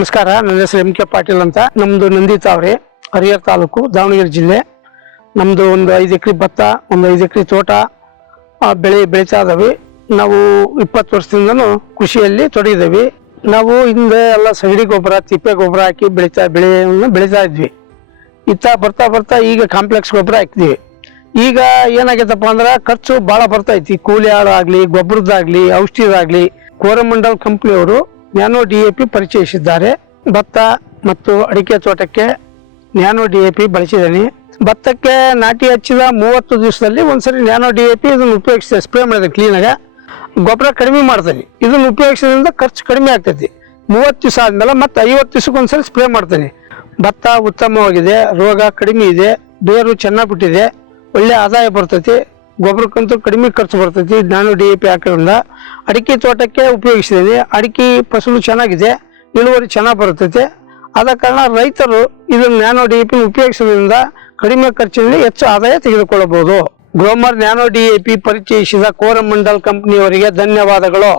ನಮಸ್ಕಾರ, ನನ್ನ ಹೆಸರು ಎಂ ಕೆ ಪಾಟೀಲ್ ಅಂತ. ನಮ್ದು ನಂದಿ ತಾವರೆ, ಹರಿಹರ ತಾಲೂಕು, ದಾವಣಗೆರೆ ಜಿಲ್ಲೆ. ನಮ್ದು ಒಂದು 5 ಎಕರೆ ಭತ್ತ, ಒಂದು 5 ಎಕರೆ ತೋಟ ಬೆಳೀತಾ ಇದಾವೆ. ನಾವು 20 ವರ್ಷದಿಂದನೂ ಕೃಷಿಯಲ್ಲಿ ತೊಡಗಿದ್ದೀವಿ. ನಾವು ಹಿಂದೆ ಎಲ್ಲ ಸಗಣಿ ಗೊಬ್ಬರ, ತಿಪ್ಪೆ ಗೊಬ್ಬರ ಹಾಕಿ ಬೆಳೀತಾ ಇದ್ವಿ. ಇತ್ತ ಬರ್ತಾ ಈಗ ಕಾಂಪ್ಲೆಕ್ಸ್ ಗೊಬ್ಬರ ಹಾಕ್ತೀವಿ. ಈಗ ಏನಾಗೈತಪ್ಪ ಅಂದ್ರೆ ಖರ್ಚು ಭಾಳ ಬರ್ತೈತಿ. ಕೂಲಿ ಆಳು ಆಗಲಿ, ಗೊಬ್ಬರದಾಗಲಿ, ಔಷಧಿದಾಗಲಿ. ಕೋರಮಂಡಲ್ ಕಂಪ್ನಿಯವರು ನ್ಯಾನೋ DAP ಪರಿಚಯಿಸಿದ್ದಾರೆ. ಭತ್ತ ಮತ್ತು ಅಡಿಕೆ ತೋಟಕ್ಕೆ ನ್ಯಾನೋ DAP ಬಳಸಿದ್ದೀನಿ. ಭತ್ತಕ್ಕೆ ನಾಟಿ ಹಚ್ಚಿದ 30 ದಿವಸದಲ್ಲಿ ಒಂದ್ಸರಿ ನ್ಯಾನೋ DAP ಇದನ್ನು ಉಪಯೋಗಿಸಿದೆ. ಸ್ಪ್ರೇ ಮಾಡಿದೆ ಕ್ಲೀನಾಗ. ಗೊಬ್ಬರ ಕಡಿಮೆ ಮಾಡ್ತೀನಿ. ಇದನ್ನು ಉಪಯೋಗಿಸೋದ್ರಿಂದ ಖರ್ಚು ಕಡಿಮೆ ಆಗ್ತೈತಿ. 30 ದಿವಸ ಆದ್ಮೇಲೆ ಮತ್ತೆ 50 ದಿವಸಕ್ಕೆ ಒಂದ್ಸರಿ ಸ್ಪ್ರೇ ಮಾಡ್ತೀನಿ. ಭತ್ತ ಉತ್ತಮವಾಗಿದೆ, ರೋಗ ಕಡಿಮೆ ಇದೆ, ಬೇರು ಚೆನ್ನಾಗಿ ಬಿಟ್ಟಿದೆ, ಒಳ್ಳೆ ಆದಾಯ ಬರ್ತೈತಿ. ಗೊಬ್ಬರಕ್ಕಂತೂ ಕಡಿಮೆ ಖರ್ಚು ಬರ್ತೈತಿ ನ್ಯಾನೋ DAP ಹಾಕೋದ್ರಿಂದ. ಅಡಿಕೆ ತೋಟಕ್ಕೆ ಉಪಯೋಗಿಸಿದ್ದೀನಿ. ಅಡಿಕೆ ಫಸಲು ಚೆನ್ನಾಗಿದೆ, ಇಳುವರಿ ಚೆನ್ನಾಗಿ ಬರ್ತೈತೆ. ಆದ ಕಾರಣ ರೈತರು ಇದನ್ನು ನ್ಯಾನೋ DAP ಉಪಯೋಗಿಸೋದ್ರಿಂದ ಕಡಿಮೆ ಖರ್ಚಿನಲ್ಲಿ ಹೆಚ್ಚು ಆದಾಯ ತೆಗೆದುಕೊಳ್ಳಬಹುದು. ಗ್ರೋಮರ್ ನ್ಯಾನೋ DAP ಪರಿಚಯಿಸಿದ ಕೋರಮಂಡಲ್ ಕಂಪನಿಯವರಿಗೆ ಧನ್ಯವಾದಗಳು.